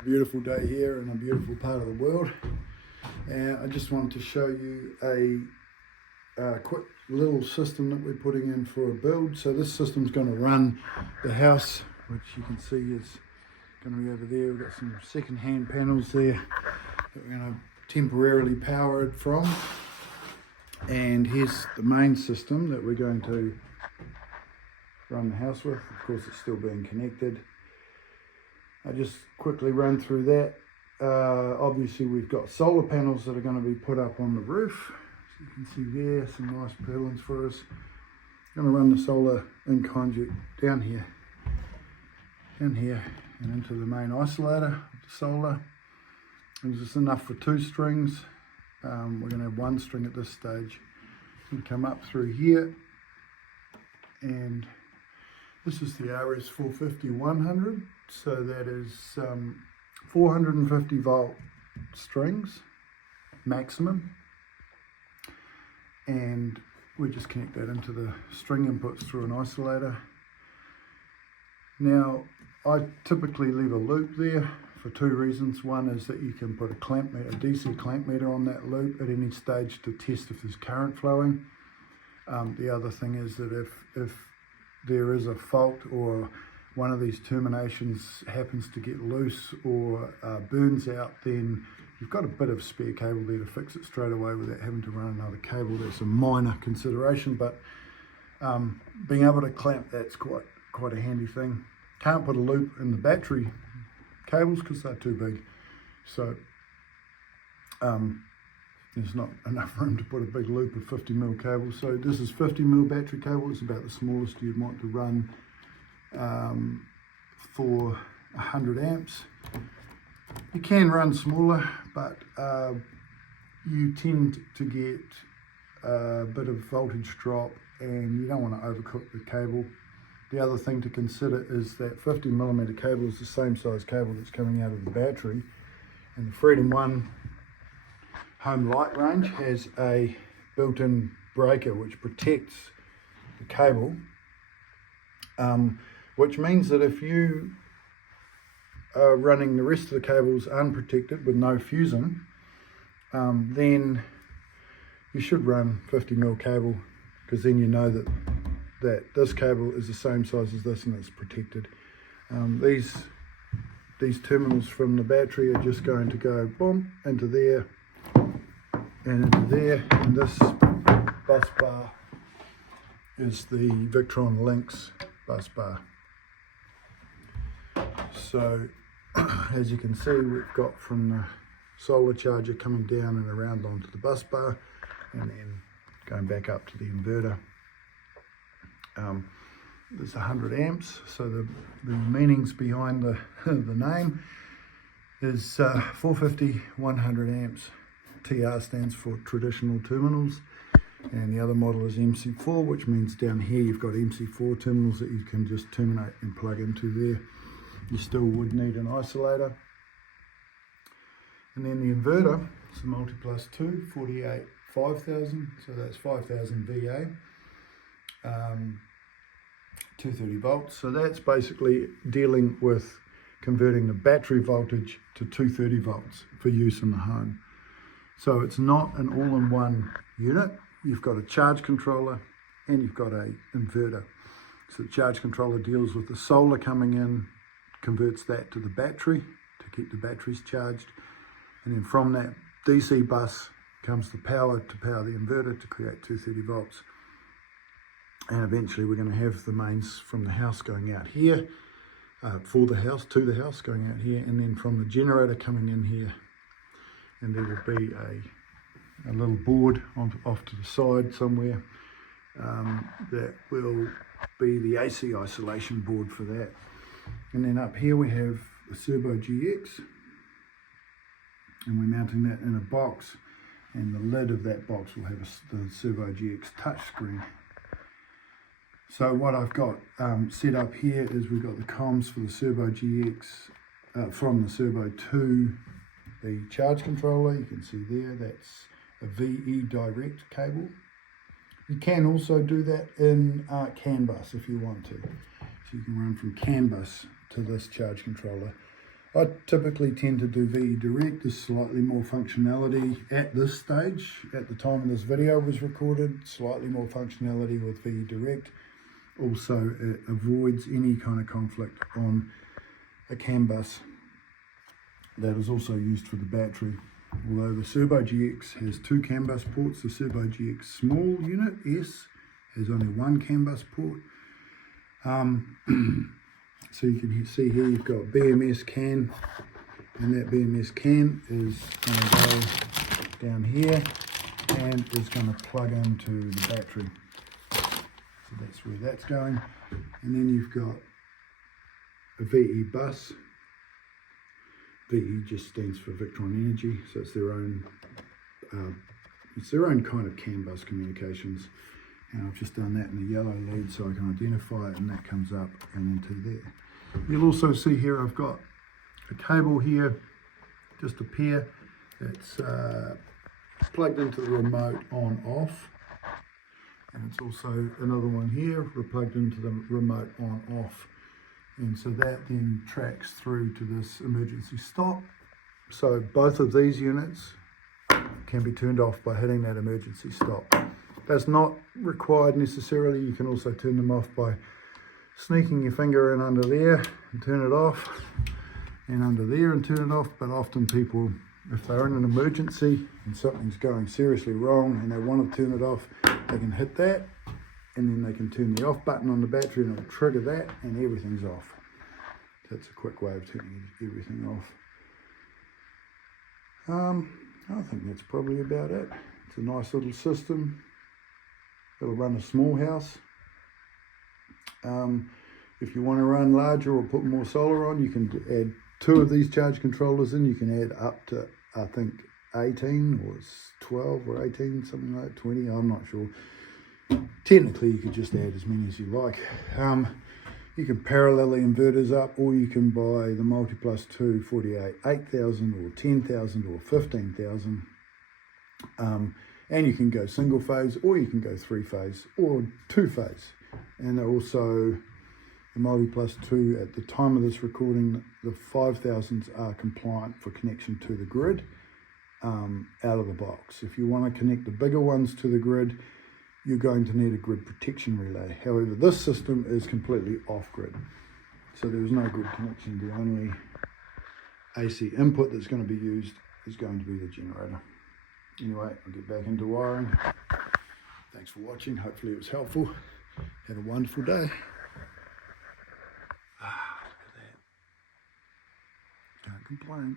a beautiful day here in a beautiful part of the world. And I just wanted to show you a quick little system that we're putting in for a build. So this system's going to run the house, which you can see is going to be over there. We've got some second-hand panels there that we're going to temporarily power it from. And here's the main system that we're going to run the house with. Of course, it's still being connected. I just quickly run through that. Obviously, we've got solar panels that are going to be put up on the roof. So you can see there, some nice purlins for us. I'm going to run the solar in conduit down here, and into the main isolator of the solar. And just enough for 2 strings. We're going to have 1 string at this stage. And come up through here, and this is the RS450-100, so that is 450 volt strings maximum, and we just connect that into the string inputs through an isolator. Now I typically leave a loop there for 2 reasons. One is that you can put a clamp meter, a DC clamp meter on that loop at any stage to test if there's current flowing. The other thing is that if there is a fault or one of these terminations happens to get loose or burns out, then you've got a bit of spare cable there to fix it straight away without having to run another cable. That's a minor consideration, but being able to clamp, that's quite a handy thing. Can't put a loop in the battery cables because they're too big, so there's not enough room to put a big loop of 50mm cable. So this is 50mm battery cable. It's about the smallest you'd want to run for 100 amps. You can run smaller, but you tend to get a bit of voltage drop, and you don't want to overcook the cable. The other thing to consider is that 50mm cable is the same size cable that's coming out of the battery, and the Freedom 1 home light range has a built-in breaker which protects the cable, which means that if you are running the rest of the cables unprotected with no fusing, then you should run 50mm cable, because then you know that this cable is the same size as this and it's protected. These terminals from the battery are just going to go boom into there and into there, and this bus bar is the Victron Links bus bar. So as you can see, we've got from the solar charger coming down and around onto the bus bar, and then going back up to the inverter. There's 100 amps, so the meanings behind the name is 450 100 amps. TR stands for traditional terminals, and the other model is MC4, which means down here you've got MC4 terminals that you can just terminate and plug into there. You still would need an isolator. And then the inverter, it's a multi-plus 2, 48 5000, so that's 5000 VA, 230 volts. So that's basically dealing with converting the battery voltage to 230 volts for use in the home. So it's not an all-in-one unit. You've got a charge controller and you've got an inverter. So the charge controller deals with the solar coming in, converts that to the battery to keep the batteries charged, and then from that DC bus comes the power to power the inverter to create 230 volts. And eventually we're going to have the mains from the house going out here, for the house, to the house going out here, and then from the generator coming in here. And there will be a little board off to the side somewhere that will be the AC isolation board for that. And then up here we have a Servo GX, and we're mounting that in a box, and the lid of that box will have the Servo GX touchscreen. So what I've got set up here is we've got the comms for the Servo GX from the Servo to the charge controller. You can see there, that's a VE direct cable. You can also do that in CAN bus if you want to. So you can run from CAN bus to this charge controller. I typically tend to do VE Direct. There's slightly more functionality at this stage. At the time this video was recorded, slightly more functionality with VE Direct. Also, it avoids any kind of conflict on a CAN bus that is also used for the battery. Although the Servo GX has 2 CAN bus ports, the Servo GX small unit S has only 1 CAN bus port. So you can see here you've got BMS CAN, and that BMS CAN is going to go down here and is going to plug into the battery. So that's where that's going. And then you've got a VE bus. VE just stands for Victron Energy, so it's their own kind of CAN bus communications. And I've just done that in the yellow lead so I can identify it, and that comes up and into there. You'll also see here I've got a cable here, just a pair, that's plugged into the remote on off, and it's also another one here plugged into the remote on off, and so that then tracks through to this emergency stop. So both of these units can be turned off by hitting that emergency stop. That's not required necessarily. You can also turn them off by sneaking your finger in under there and turn it off, and under there and turn it off. But often people, if they're in an emergency and something's going seriously wrong and they want to turn it off, they can hit that, and then they can turn the off button on the battery and it'll trigger that, and everything's off. That's a quick way of turning everything off. I think that's probably about it. It's a nice little system. It'll run a small house. If you want to run larger or put more solar on, you can add 2 of these charge controllers in. You can add up to, I think, 18 or 12 or 18, something like 20, I'm not sure. Technically, you could just add as many as you like. You can parallel the inverters up, or you can buy the Multi-Plus 2 48 8,000 or 10,000 or 15,000. And you can go single phase, or you can go 3 phase or 2 phase. And also the Multi-Plus 2, at the time of this recording, the 5000s are compliant for connection to the grid out of the box. If you want to connect the bigger ones to the grid, you're going to need a grid protection relay. However, this system is completely off-grid, so there's no grid connection. The only AC input that's going to be used is going to be the generator. Anyway, I'll get back into wiring. Thanks for watching. Hopefully it was helpful. Have a wonderful day. Look at that. Can't complain.